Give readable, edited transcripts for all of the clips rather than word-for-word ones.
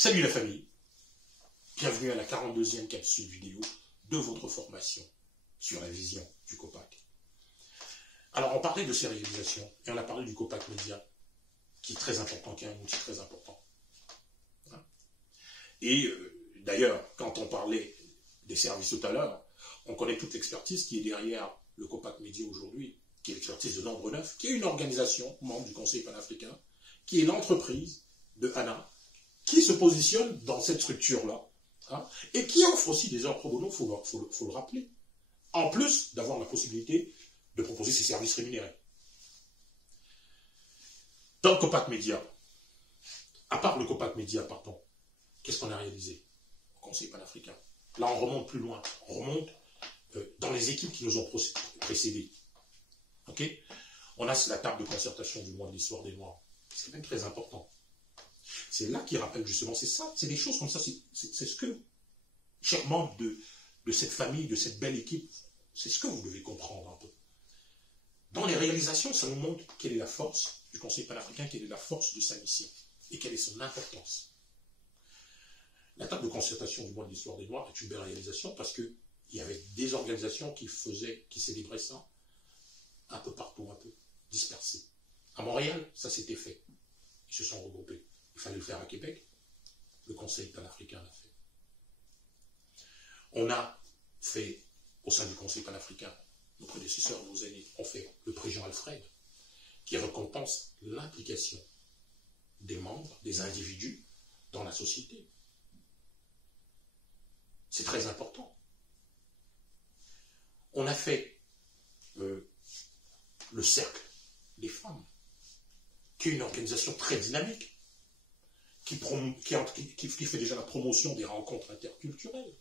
Salut la famille, bienvenue à la 42e capsule vidéo de votre formation sur la vision du COPAC. Alors on parlait de ces réalisations et on a parlé du COPAC Média, qui est très important, qui est un outil très important. Et d'ailleurs, quand on parlait des services tout à l'heure, on connaît toute l'expertise qui est derrière le COPAC Média aujourd'hui, qui est l'expertise de Nombre 9, qui est une organisation membre du Conseil panafricain, qui est l'entreprise de Anna, qui se positionne dans cette structure-là, et qui offre aussi des heures pro bono, faut le rappeler, en plus d'avoir la possibilité de proposer ses services rémunérés. Dans le COPAC Média, à part le COPAC Média, pardon, qu'est-ce qu'on a réalisé au Conseil panafricain? Là, on remonte plus loin, on remonte dans les équipes qui nous ont précédés. Okay, on a la table de concertation du mois de l'histoire des Noirs. C'est même très important. C'est là qu'il rappelle justement, c'est ça, c'est des choses comme ça, c'est ce que, chers membres de cette famille, de cette belle équipe, c'est ce que vous devez comprendre un peu. Dans les réalisations, ça nous montre quelle est la force du Conseil panafricain, quelle est la force de sa mission et quelle est son importance. La table de concertation du mois de l'histoire des Noirs est une belle réalisation parce qu'il y avait des organisations qui célébraient ça un peu partout, un peu dispersées. À Montréal, ça s'était fait. Ils se sont regroupés. Il fallait le faire à Québec. Le Conseil panafricain l'a fait. On a fait, au sein du Conseil panafricain, nos prédécesseurs, nos aînés, ont fait le prix Jean-Alfred, qui récompense l'implication des membres, des individus, dans la société. C'est très important. On a fait le Cercle des femmes, qui est une organisation très dynamique, qui fait déjà la promotion des rencontres interculturelles,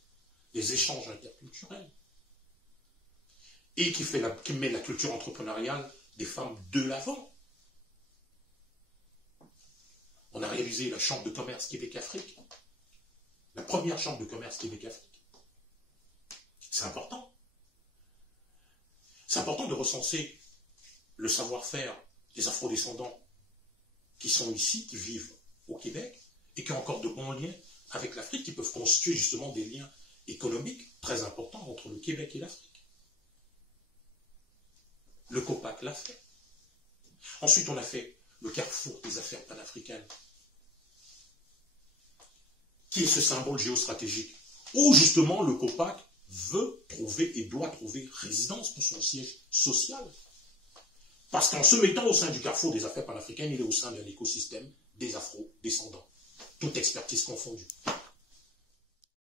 des échanges interculturels, et qui met la culture entrepreneuriale des femmes de l'avant. On a réalisé la Chambre de commerce Québec-Afrique, la première Chambre de commerce Québec-Afrique. C'est important. C'est important de recenser le savoir-faire des afrodescendants qui sont ici, qui vivent au Québec, et qui ont encore de bons liens avec l'Afrique, qui peuvent constituer justement des liens économiques très importants entre le Québec et l'Afrique. Le COPAC l'a fait. Ensuite, on a fait le carrefour des affaires panafricaines, qui est ce symbole géostratégique, où justement le COPAC veut trouver et doit trouver résidence pour son siège social. Parce qu'en se mettant au sein du carrefour des affaires panafricaines, il est au sein d'un écosystème des afro-descendants, toute expertise confondue.